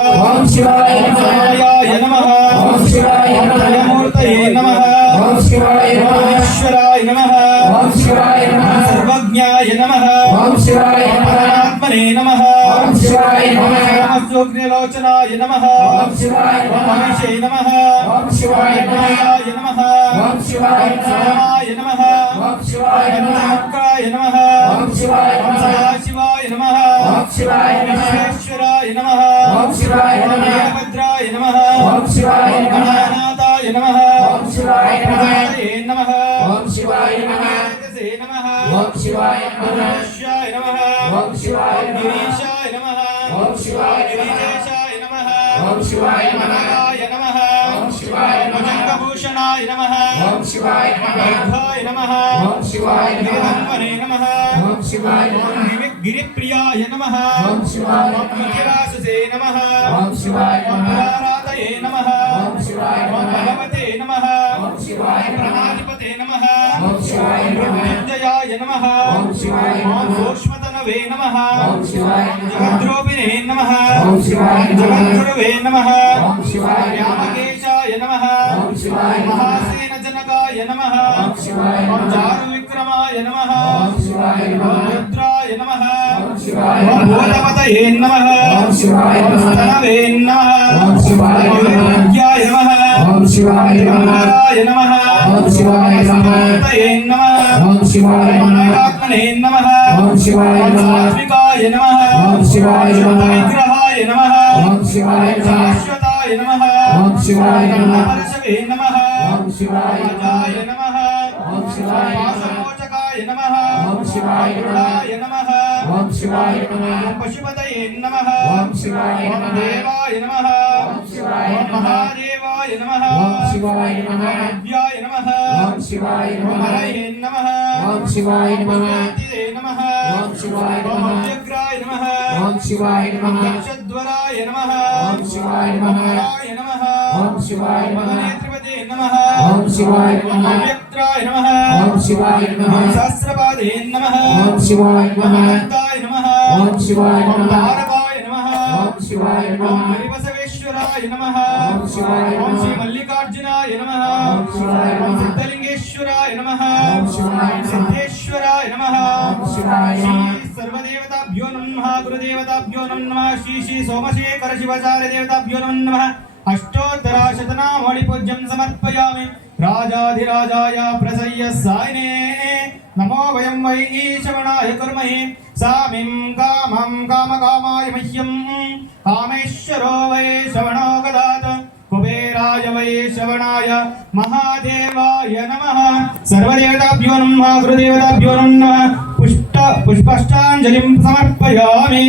ఓం శివాయ నమః ఓం శివాయ నమః మూర్తయే నమః ఓం శివాయ నమః ఈశ్వరాయ నమః ఓం శివాయ నమః సర్వజ్ఞాయ నమః ఓం శివాయ నమః పరమాత్మనే నమః ఓం శివాయ నమః నమః నమః ఓం శివాయ నమః మహేశే నమః ఓం శివాయ నమః ఓం శివాయ నమః ఓం శివాయ నమః ఓం శివాయ నమః శివాయ నమః ఓం శివాయ నమః ఈశ్వరాయ నమః ఓం శివాయ నమః భద్రాయ నమః ఓం శివాయ నమః నాథాయ నమః ఓం శివాయ నమః ఓం శివాయ నమః ఓం శివాయ నమః శివాయ నమః ఓం శివాయ గిరీశాయ నమః ఓం శివాయ గిరీశాయ నమః ఓం శివాయ నమః ఓం శివాయ భూషణాయ నమః ఓం శివాయ నమః ఓం శివాయ నమః ఓం శివాయ గిరిప్రియాయ నమః ఓం శివాయ గిరిరాసే నమః ఓం శివాయ పురారాతయే నమః ఓం శివాయ భగవతే నమః ఓం శివాయ ప్రణాధిపతే నమః ఓం శివాయ మృత్యుంజయాయ నమః ఓం శివాయ సూక్ష్మతనవే నమః ఓం శివాయ జగద్రూపిణే నమః ఓం శివాయ జగద్గురవే నమః ఓం శివాయ వ్యామకేశాయ నమః ఓం శివాయ మహాసేన జనకాయ నమః ఓం శివాయ చారు విక్రమాయ నమః ఓం శివాయ రుద్రాయ నమః ఓం శివాయ భూతపతయే నమః ఓం శివాయ తనవే నమః ఓం శివాయ విద్యాయ నమః ఓం శివాయ నమః ఓం శివాయ నమః ఓం శివాయ ఆత్మనే నమః ఓం శివాయ సాత్వికాయ నమః ఓం శివాయ విగ్రహాయ నమః ఓం శివాయ శాశ్వతాయ నమః ఓం శివాయ పరశవే నమః ఓం శివాయ రాజాయ నమః ఓం శివాయ వాసమోచకాయ నమః ఓం శివాయ నమః ఓం శివాయ నమః పశుపతయే నమః ఓం శివాయ దేవాయ నమః ఓం శివాయ మహాదేవాయ నమః ఓం శివాయ దివ్యాయ నమః ఓం శివాయ హరయే నమః ఓం శివాయ నమః ఓం శివాయ వ్యగ్రాయ నమః ఓం శివాయ దక్షద్వరాయ నమః ఓం శివాయ నమః ఓం శివాయ నేత్రపతే నమః ఓం శివాయ వ్యక్త్రాయ నమః ఓం శివాయ సహస్రపాదే నమః ఓం శివాయ అనంతాయ నమః ఓం శివాయ తారకాయ నమః ఓం శివాయ హరిబసవేశ్వరాయ నమః ఓం శివాయ ఓం శ్రీ మల్లికార్జునాయ నమః ఓం శివాయ సిద్ధలింగేశ్వరాయ నమః ఓం శివాయ సిద్ధేశ్వరాయ నమః ఓం శివాయ సర్వదేవతాభ్యో నమః గురుదేవతాభ్యో నమః శ్రీ సోమశేఖర శివాచార్య దేవతాభ్యో నమః అష్టోత్తరాశతనామణి పూజ్యం సమర్పయామి రాజాధిరాజాయ ప్రసయ్య సాయినే నమో వయం వై ఈశవణాయ కుర్మహి సామిం కామం కామకామాయ మహ్యం కామేశ్వరో వై శ్రవణో గదాత్ కుబేరాయ వై శ్రవణాయ మహాదేవాయ నమః సర్వదేవతాభ్యో నమః గురుదేవతాభ్యో నమః పుష్పాంజలిం సమర్పయామి।